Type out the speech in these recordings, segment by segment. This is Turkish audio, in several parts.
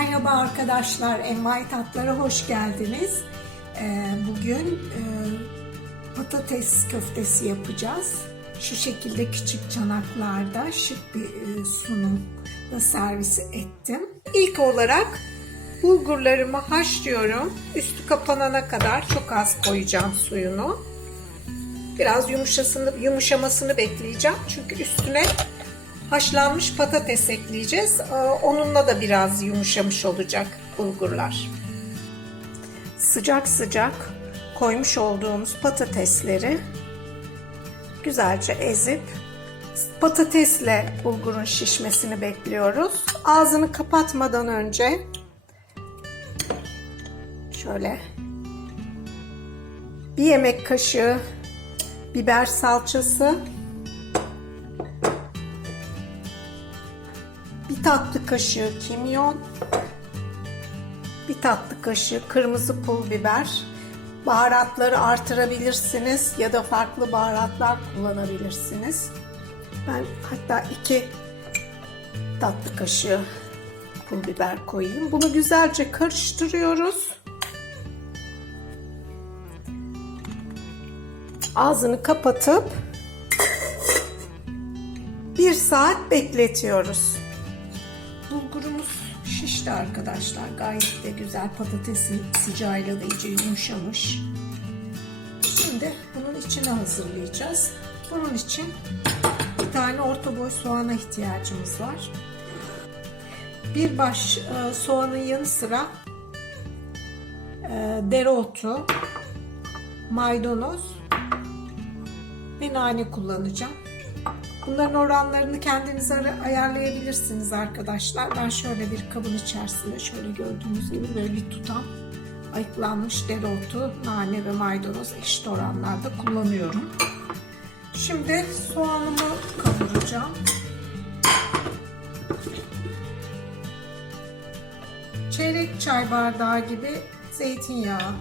Merhaba arkadaşlar, Envai Tatlara hoş geldiniz. Ee, Bugün e, patates köftesi yapacağız. Şu şekilde küçük çanaklarda şık bir e, sunumla servis ettim. İlk olarak bulgurlarımı haşlıyorum. Üstü kapanana kadar çok az koyacağım suyunu. Biraz yumuşasını, yumuşamasını bekleyeceğim. Çünkü üstüne haşlanmış patates ekleyeceğiz. Ee, Onunla da biraz yumuşamış olacak bulgurlar. Sıcak sıcak koymuş olduğumuz patatesleri güzelce ezip patatesle bulgurun şişmesini bekliyoruz. Ağzını kapatmadan önce şöyle bir yemek kaşığı biber salçası bir tatlı kaşığı kimyon, bir tatlı kaşığı kırmızı pul biber. Baharatları artırabilirsiniz ya da farklı baharatlar kullanabilirsiniz. Ben hatta iki tatlı kaşığı pul biber koyayım. Bunu güzelce karıştırıyoruz. Ağzını kapatıp bir saat bekletiyoruz. Bulgurumuz şişti arkadaşlar. Gayet de güzel patatesin sıcağıyla da iyice yumuşamış. Şimdi bunun içine hazırlayacağız. Bunun için bir tane orta boy soğana ihtiyacımız var. Bir baş e, soğanın yanı sıra e, dereotu, maydanoz ve nane kullanacağım. Bunların oranlarını kendiniz ayarlayabilirsiniz arkadaşlar. Ben şöyle bir kabın içerisinde şöyle gördüğünüz gibi böyle bir tutam ayıklanmış dereotu, nane ve maydanoz eşit oranlarda kullanıyorum. Şimdi soğanımı kavuracağım. Çeyrek çay bardağı gibi zeytinyağı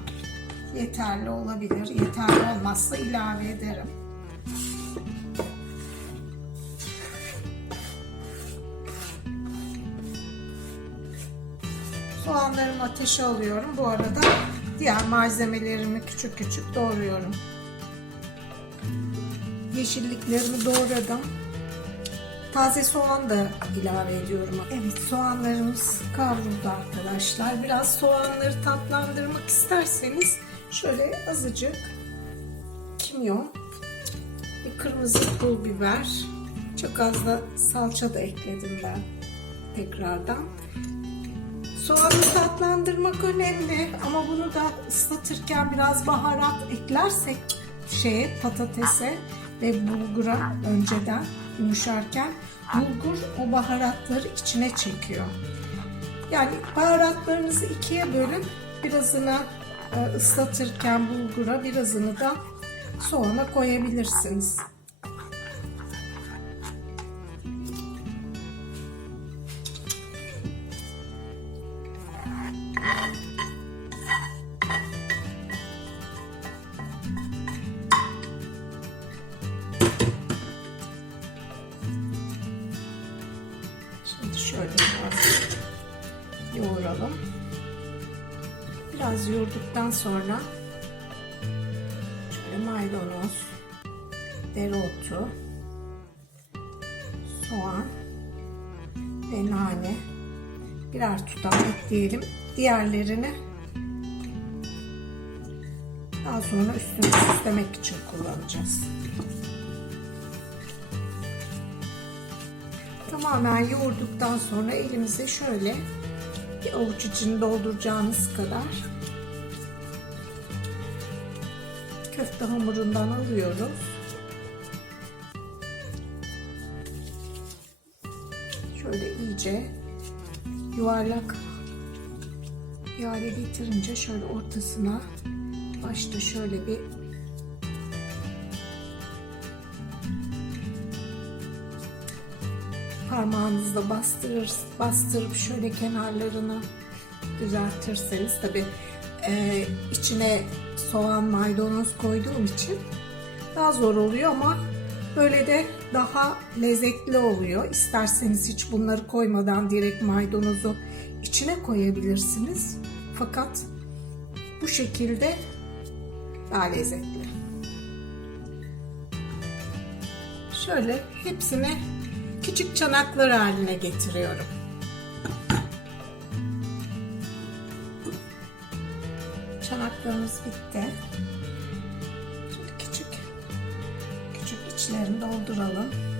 yeterli olabilir. Yeterli olmazsa ilave ederim. Soğanlarımı ateşe alıyorum. Bu arada diğer malzemelerimi küçük küçük doğruyorum. Yeşilliklerimi doğradım. Taze soğan da ilave ediyorum. Evet soğanlarımız kavruldu arkadaşlar. Biraz soğanları tatlandırmak isterseniz şöyle azıcık kimyon, bir kırmızı pul biber, çok az da salça da ekledim ben tekrardan. Soğanı tatlandırmak önemli ama bunu da ıslatırken biraz baharat eklersek şeye patatese ve bulgura önceden yumuşarken bulgur o baharatları içine çekiyor. Yani baharatlarınızı ikiye bölüp birazını e, ıslatırken bulgura birazını da soğana koyabilirsiniz. Şimdi şöyle biraz yoğuralım. Biraz yoğurduktan sonra şöyle maydanoz, dereotu, soğan ve nane birer tutam ekleyelim. Diğerlerini daha sonra üstünü süslemek için kullanacağız. Tamamen yoğurduktan sonra elimize şöyle bir avuç içini dolduracağınız kadar köfte hamurundan alıyoruz. Şöyle iyice yuvarlak bir hale şöyle ortasına başta şöyle bir parmağınızla bastırır, bastırıp şöyle kenarlarını düzeltirseniz tabi e, içine soğan maydanoz koyduğum için daha zor oluyor ama böyle de daha lezzetli oluyor. İsterseniz hiç bunları koymadan direkt maydanozu içine koyabilirsiniz. Fakat bu şekilde daha lezzetli. Şöyle hepsini küçük çanaklar haline getiriyorum. Çanaklarımız bitti. Şimdi küçük küçük içlerini dolduralım.